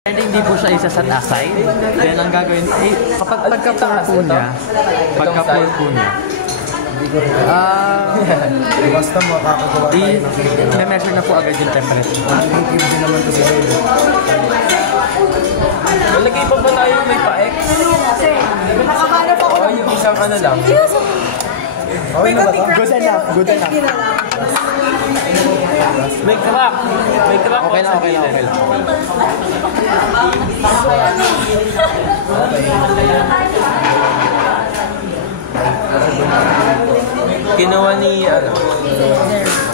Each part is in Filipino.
Hindi po siya isa-set aside. Then ang gagawin, kapag pagka-pour po niya, basta makakagawa tayo ng i-measure na po agad yung temperature. Hindi naman kasi Nalagay pa ba tayo may pa-X? Nakahanap ako ng yung isang ano lang. okay na ba ito? Good enough, good enough. May crack. May crack. Okay lang. Kinuha ni ano?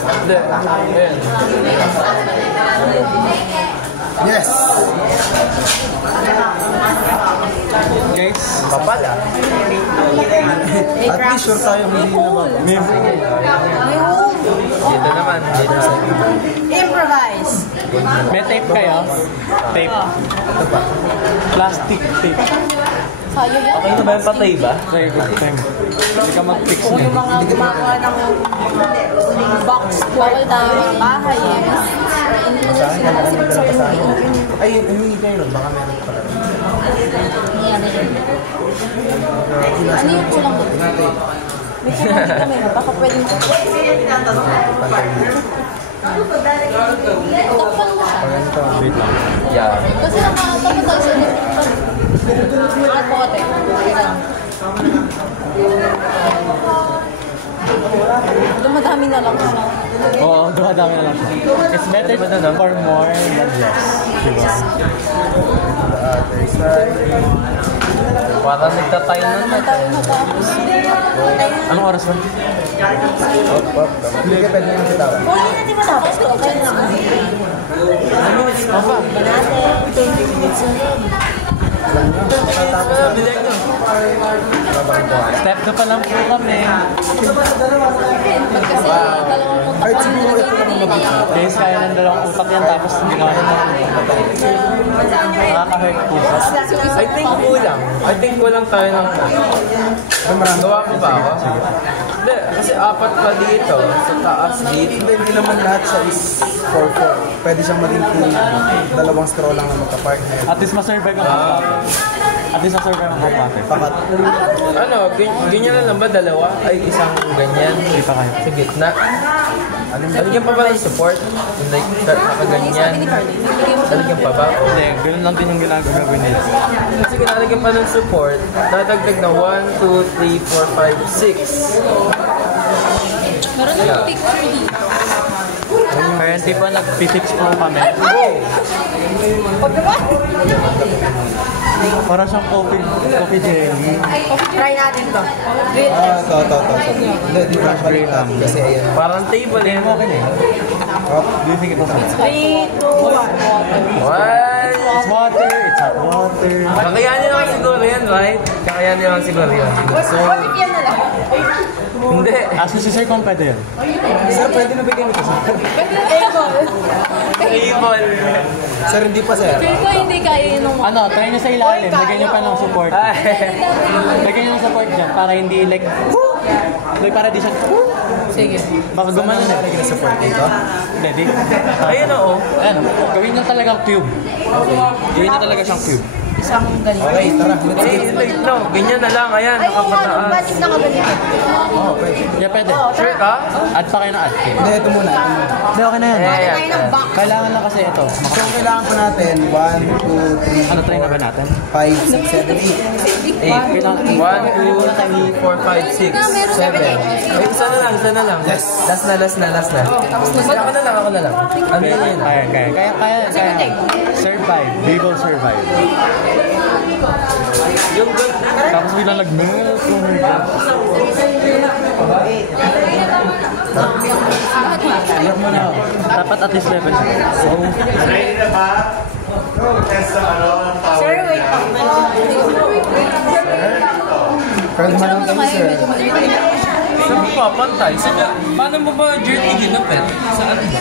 Hindi. Ayan. Yes! Guys, Kapal ah. At least sure tayo hindi na ba? Dito naman. Improvise. may tape kayo? Tape. Plastic tape. Sayang yan. Okay na ba yung patay ba? Try, good time. Hindi ka mag-fix Kung niya. yung mga gumagawa ng box, bawal tayo mga bahay. Hindi mo na sila kasi mag-survey. Ay, humingi kayo nun. Baka meron pala. Ano yung kulang mo? May kulang kami. Baka pwede mo. Takpan mo siya. Wait lang. Yeah. Kasi nakakatapo tayo sa mga pote. Dumadami na lang siya. Oo, dumadami na lang siya. It's better for more than less. Diba? Parang nagtatay na. Tayo natapos. Anong oras ba? Hindi ka pwede yung bitawan. Kung hindi natin matapos, okay na. Papa. Natin, 20 minutes na lang. Step 2 pa lang po kami. Kasi dalawang punta Kahit pa siguro ito naman mabigyan. Guys, kaya ng dalawang utak yan tapos hindi naman nakaka-hurt po siya. I think kulang tayo ng gawa mo ba ako? Hindi, kasi apat pa dito, sa taas dito. Hindi naman lahat siya is 4-4. Pwede siyang maging dalawang straw lang na magka-partner. At least ma-survive ang hot water. At least ma-survive ang hot water. Pakat. Ano, ganyan na lang ba? Dalawa? Ay, isang ganyan. Hindi pa kayo. Sa gitna. Talagyan pa ba ng support? Like, nakaganyan. Talagyan pa ba? Hindi, ganoon lang din yung gagawin nila. Kasi kung nalagyan pa ng support, dadagdag na 1, 2, 3, 4, 5, 6. Meron na picture dito. Currently po, nag-physics po kami. Para siyang coffee jelly. Try natin to. Ito. Hindi, di ba baliktad? Kasi ayan. Parang table eh. Do you think it was hot? 3, 2, 1. One. It's water, it's hot water. Kakayanin naman siguro yan, right? Kakayanin naman siguro yan. So, Yan na lang. hindi. Ask si Sir kung pwede yun. Sir, pwede na bigyan ito. Table. Sir, hindi pa sir. Feel ko hindi kaya yun nung... Ano, try nyo sa ilalim. Lagyan nyo pa ng support. Ay. Lagyan nyo ng support dyan para hindi like para di siya Sige. baka gumano na. Lagyan ng support dito. Hindi, di. Ayun oo. Ayan, gawin nyo talagang cube. Gawin nyo talaga siyang cube. Isang ganito. Okay, tara. Let's Eh, like, no. Ganyan na lang. Ayan, Ay, oo nga, nakapataas. balik na ka ganito. Oo, pwede. Yeah, pwede. Sure ka? Add pa kayo ng add. Hindi, ito muna. Hindi, okay na yan. Yeah, Balik tayo ng box. Kailangan lang kasi ito. So, kailangan pa natin 1, 2, 3, Ano, try na ba natin? 5, 6, 7, 8. 1, 2, 3, 4, 5, 6, 7. Ay, isa na lang. Yes. Last na. Ako na lang. Ano yun? Kaya. Survive. We will survive. Yung good. Tapos biglang nag-melt. Oh my God. Iyak mo na. Dapat at least level. So, Sir, wait pa. Pero manong kami, sir. Saan mo papantay? Paano mo ba journey ginupit? Saan ba?